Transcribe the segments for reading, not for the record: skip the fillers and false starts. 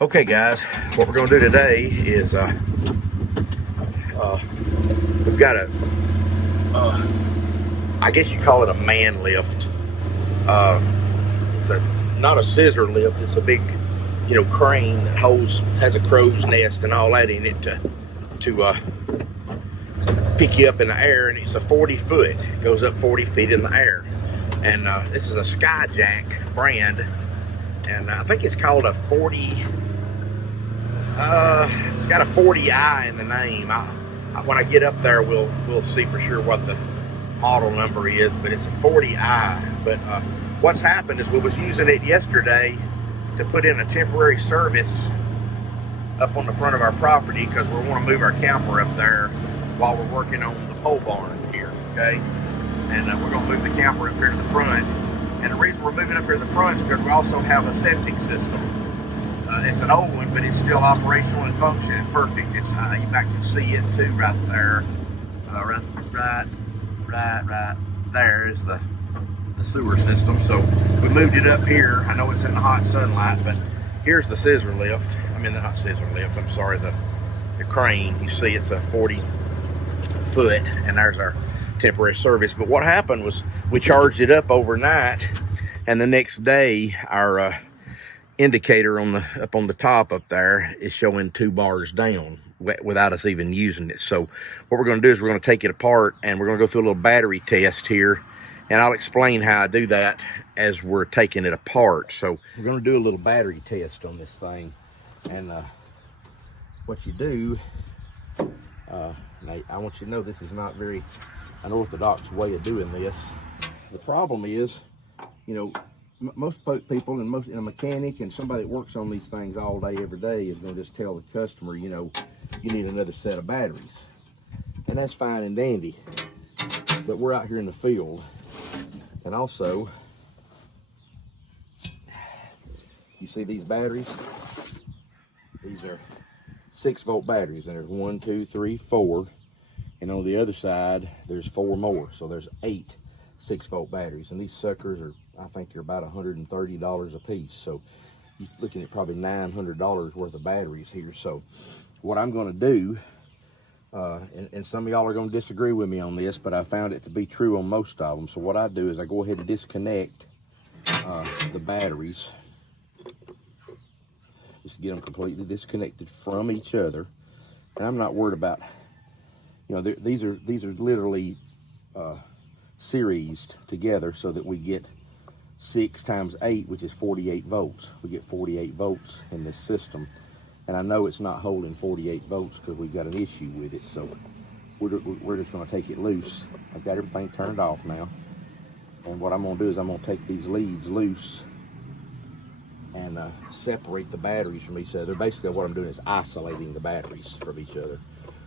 Okay guys, what we're going to do today is we've got a, I guess you call it a man lift. It's not a scissor lift, it's a big, crane that has a crow's nest and all that in it to pick you up in the air, and it's a 40 foot, it goes up 40 feet in the air. And this is a Skyjack brand, and I think it's called a 40, it's got a 40i in the name. When I get up there, we'll see for sure what the model number is, but it's a 40i. But what's happened is we was using it yesterday to put in a temporary service up on the front of our property because we want to move our camper up there while we're working on the pole barn here, okay? And we're going to move the camper up here to the front. And the reason we're moving up here to the front is because we also have a septic system. It's an old one, but it's still operational and functioning perfect. It's you can see it too right there. Right there is the sewer system. So we moved it up here. I know it's in the hot sunlight, but here's the scissor lift. I mean, not scissor lift, I'm sorry, the crane. You see it's a 40 foot, and there's our temporary service. But what happened was we charged it up overnight, and the next day our indicator up on the top up there is showing 2 bars down without us even using it. So what we're going to do is we're going to take it apart, and we're going to go through a little battery test here, and I'll explain how I do that as we're taking it apart. So we're going to do a little battery test on this thing, and what you do, now I want you to know this is not very unorthodox way of doing this. The problem is, most people and a mechanic and somebody that works on these things all day, every day, is going to just tell the customer, you need another set of batteries. And that's fine and dandy. But we're out here in the field. And also, you see these batteries? These are 6-volt batteries. And there's 1, 2, 3, 4. And on the other side, there's 4 more. So there's 8 6-volt batteries. And these suckers are, I think they're about $130 a piece. So you're looking at probably $900 worth of batteries here. So what I'm going to do, and some of y'all are going to disagree with me on this, but I found it to be true on most of them. So what I do is I go ahead and disconnect the batteries. Just get them completely disconnected from each other. And I'm not worried about, these are literally seriesed together so that we get 6 times 8, which is 48 volts. We get 48 volts in this system. And I know it's not holding 48 volts because we've got an issue with it. So we're just going to take it loose. I've got everything turned off now. And what I'm going to do is I'm going to take these leads loose and separate the batteries from each other. Basically what I'm doing is isolating the batteries from each other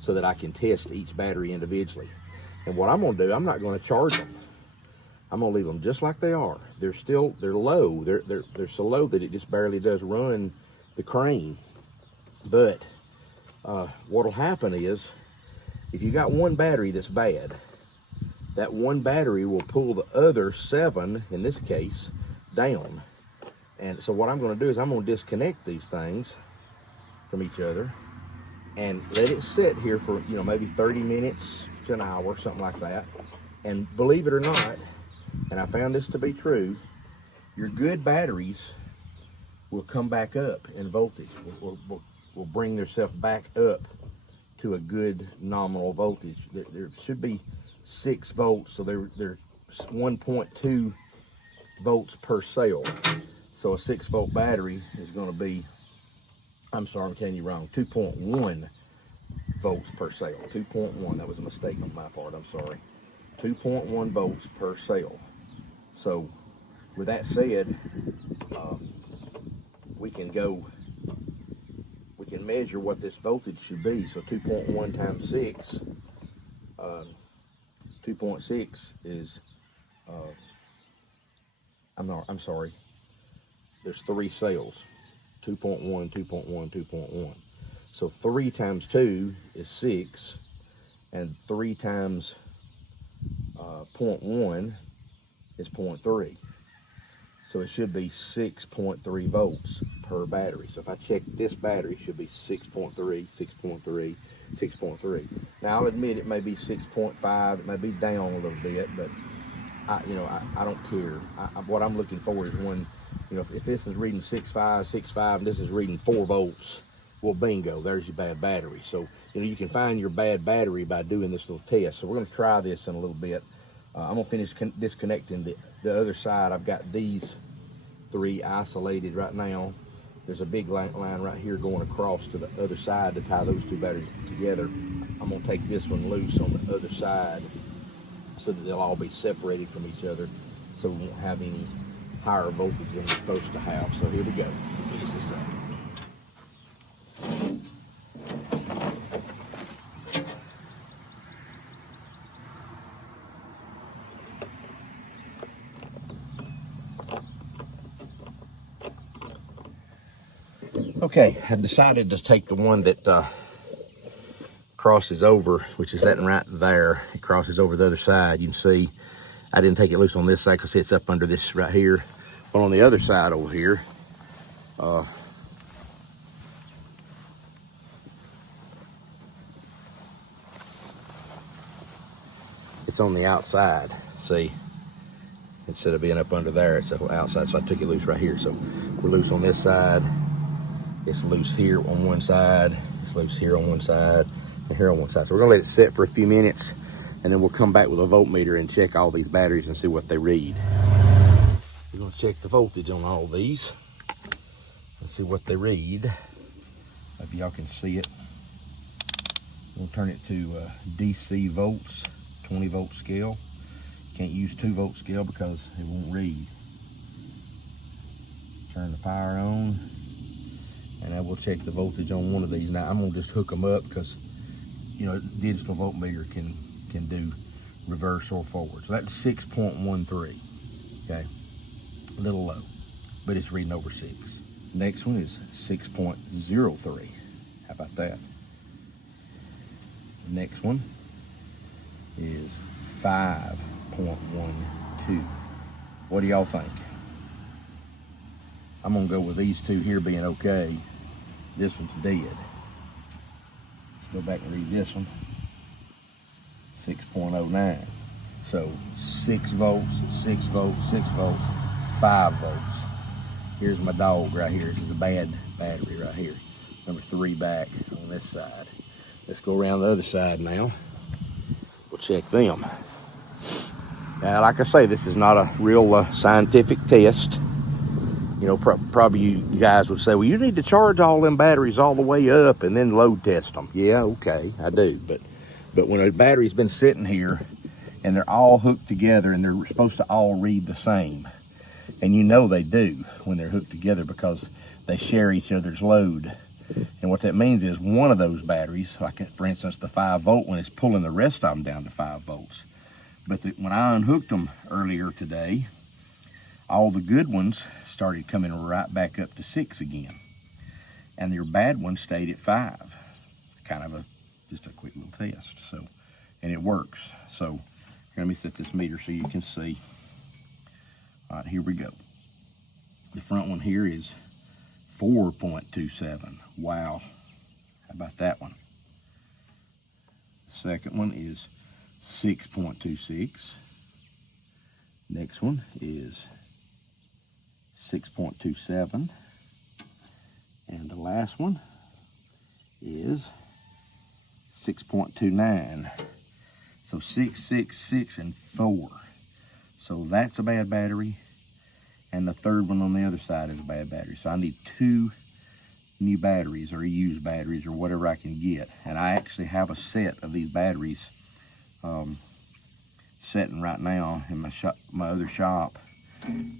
so that I can test each battery individually. And what I'm going to do, I'm not going to charge them. I'm going to leave them just like they are. They're low. They're so low that it just barely does run the crane. But what'll happen is, if you got one battery that's bad, that one battery will pull the other 7, in this case, down. And so what I'm going to do is I'm going to disconnect these things from each other and let it sit here for, maybe 30 minutes to an hour, something like that. And believe it or not, and I found this to be true, your good batteries will come back up in voltage, will bring themselves back up to a good nominal voltage. There should be 6 volts, so they're 1.2 volts per cell. So a 6-volt battery is going to be, I'm sorry, I'm telling you wrong, 2.1 volts per cell. 2.1, that was a mistake on my part, I'm sorry. 2.1 volts per cell. So with that said, we can measure what this voltage should be. So 2.1 times 6, 2.6 is, I'm sorry, there's 3 cells, 2.1, 2.1, 2.1. So 3 times 2 is 6, and 3 times 0.1 is 0.3. So it should be 6.3 volts per battery. So if I check this battery, it should be 6.3, 6.3, 6.3. Now I'll admit it may be 6.5, it may be down a little bit, but I don't care. What I'm looking for is when, if this is reading 6.5, 6.5, and this is reading 4 volts, well, bingo, there's your bad battery. So, you can find your bad battery by doing this little test. So we're gonna try this in a little bit. I'm gonna finish disconnecting the other side. I've got these 3 isolated right now. There's a big line right here going across to the other side to tie those 2 batteries together. I'm gonna take this one loose on the other side so that they'll all be separated from each other, so we won't have any higher voltage than we're supposed to have. So here we go. Finish this up. Okay, I've decided to take the one that crosses over, which is that right there. It crosses over the other side. You can see I didn't take it loose on this side because it's up under this right here. But on the other side over here, it's on the outside. See, instead of being up under there, it's outside. So I took it loose right here. So we're loose on this side. It's loose here on one side. It's loose here on one side and here on one side. So we're gonna let it sit for a few minutes, and then we'll come back with a voltmeter and check all these batteries and see what they read. We're gonna check the voltage on all these and see what they read. Maybe y'all can see it. We'll turn it to DC volts, 20 volt scale. Can't use 2 volt scale because it won't read. Turn the power on, and I will check the voltage on one of these. Now I'm gonna just hook them up because digital voltmeter can do reverse or forward. So that's 6.13. Okay, a little low, but it's reading over 6. Next one is 6.03. How about that? Next one is 5.12. What do y'all think? I'm gonna go with these 2 here being okay. This one's dead. Let's go back and read this one. 6.09. So 6 volts, 6 volts, 6 volts, 5 volts. Here's my dog right here. This is a bad battery right here. Number 3 back on this side. Let's go around the other side now. We'll check them. Now, like I say, this is not a real scientific test. Probably you guys would say, well, you need to charge all them batteries all the way up and then load test them. Yeah, okay, I do. But when a battery's been sitting here and they're all hooked together and they're supposed to all read the same, and they do when they're hooked together because they share each other's load. And what that means is one of those batteries, like for instance the 5 volt one, is pulling the rest of them down to 5 volts. But when I unhooked them earlier today, all the good ones started coming right back up to 6 again. And your bad ones stayed at 5. Kind of just a quick little test. So, and it works. So let me set this meter so you can see. All right, here we go. The front one here is 4.27. Wow. How about that one? The second one is 6.26. Next one is 6.27. And the last one is 6.29. So 6, 6, 6, and 4. So that's a bad battery. And the third one on the other side is a bad battery. So I need 2 new batteries or used batteries or whatever I can get. And I actually have a set of these batteries sitting right now in my other shop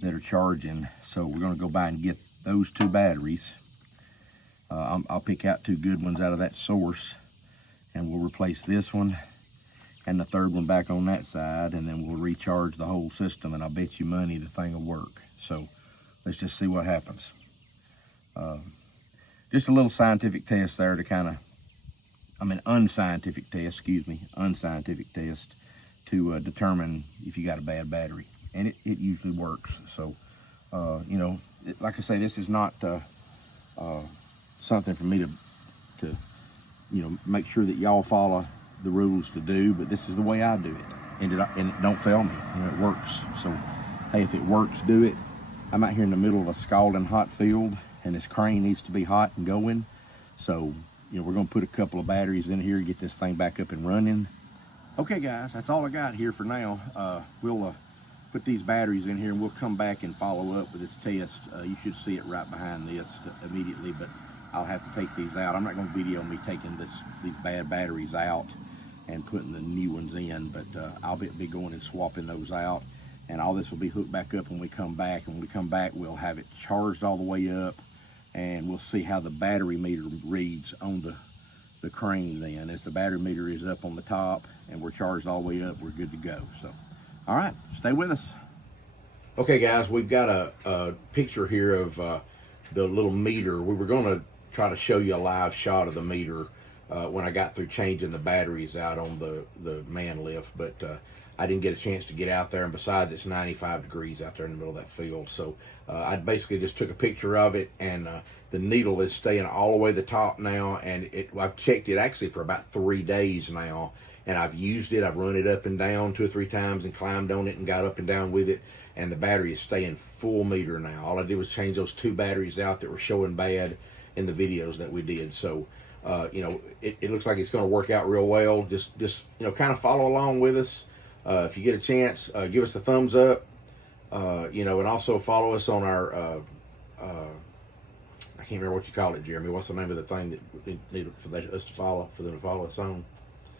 that are charging. So we're going to go by and get those 2 batteries. I'll pick out 2 good ones out of that source, and we'll replace this one and the third one back on that side, and then we'll recharge the whole system, and I'll bet you money the thing will work. So let's just see what happens. Just a little scientific test there to unscientific test to determine if you got a bad battery. And it usually works. So You know, like I say, this is not something for me to, you know, make sure that y'all follow the rules to do, but this is the way I do it. And it don't fail me, you know, it works. So, hey, if it works, do it. I'm out here in the middle of a scalding hot field, and this crane needs to be hot and going. So, you know, we're gonna put a couple of batteries in here to get this thing back up and running. Okay guys, that's all I got here for now. We'll put these batteries in here and we'll come back and follow up with this test. You should see it right behind this immediately, but I'll have to take these out. I'm not gonna video me taking these bad batteries out and putting the new ones in, but I'll be going and swapping those out, and all this will be hooked back up when we come back. And when we come back, we'll have it charged all the way up, and we'll see how the battery meter reads on the crane then. If the battery meter is up on the top and we're charged all the way up, we're good to go. So, all right, stay with us. Okay guys, we've got a picture here of the little meter. We were gonna try to show you a live shot of the meter when I got through changing the batteries out on the man lift, but I didn't get a chance to get out there, and besides, it's 95 degrees out there in the middle of that field. So I basically just took a picture of it, and the needle is staying all the way to the top now, and I've checked it actually for about 3 days now, and I've used it. I've run it up and down 2 or 3 times and climbed on it and got up and down with it, and the battery is staying full meter now. All I did was change those 2 batteries out that were showing bad in the videos that we did. So you know, it looks like it's going to work out real well. Just you know, kind of follow along with us. If you get a chance, give us a thumbs up, you know, and also follow us on our, I can't remember what you call it, Jeremy. What's the name of the thing that we need for us to follow, for them to follow us on?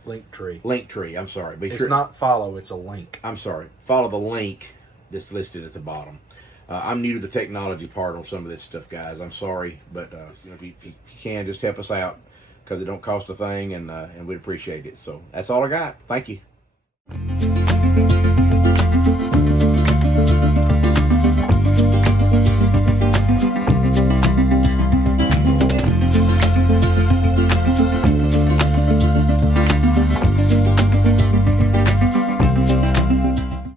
Linktree. Linktree, I'm sorry. It's not follow, it's a link. I'm sorry. Follow the link that's listed at the bottom. I'm new to the technology part on some of this stuff, guys. I'm sorry, but you know, if you can, just help us out, because it don't cost a thing, and we'd appreciate it. So that's all I got. Thank you.